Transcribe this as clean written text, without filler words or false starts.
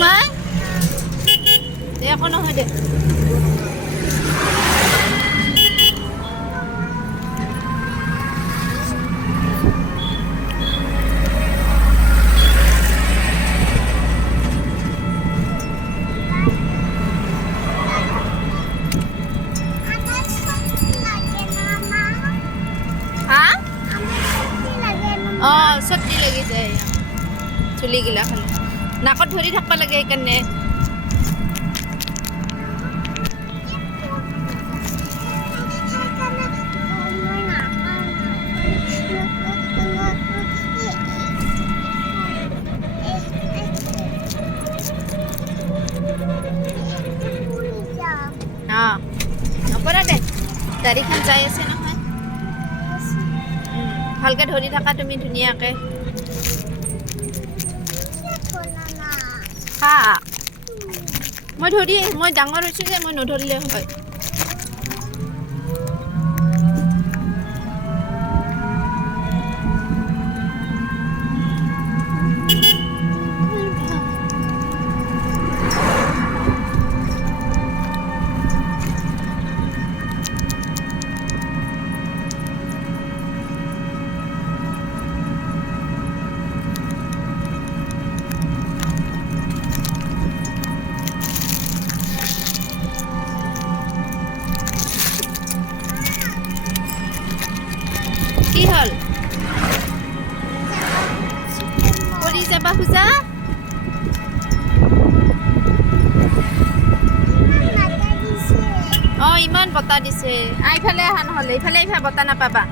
সোমাই দে একো নহয় দে হা অঁ চৰ্দি লাগিছে চুলিগিলা খালে নাকত ধৰি থাকিব লাগে সেইকাৰণে অঁ নকৰা দে গাড়ীখন যাই আছে নহয় ভালকৈ ধৰি থাকা তুমি ধুনীয়াকৈ হা মই ডাঙৰ হৈছোঁ যে মই নধৰিলে হয় কি হ'ল পৰি যাবা খোজা অঁ ইমান বতাহ দিছে এইফালে অহা নহ'লে এইফালে বতাহ নাপাবা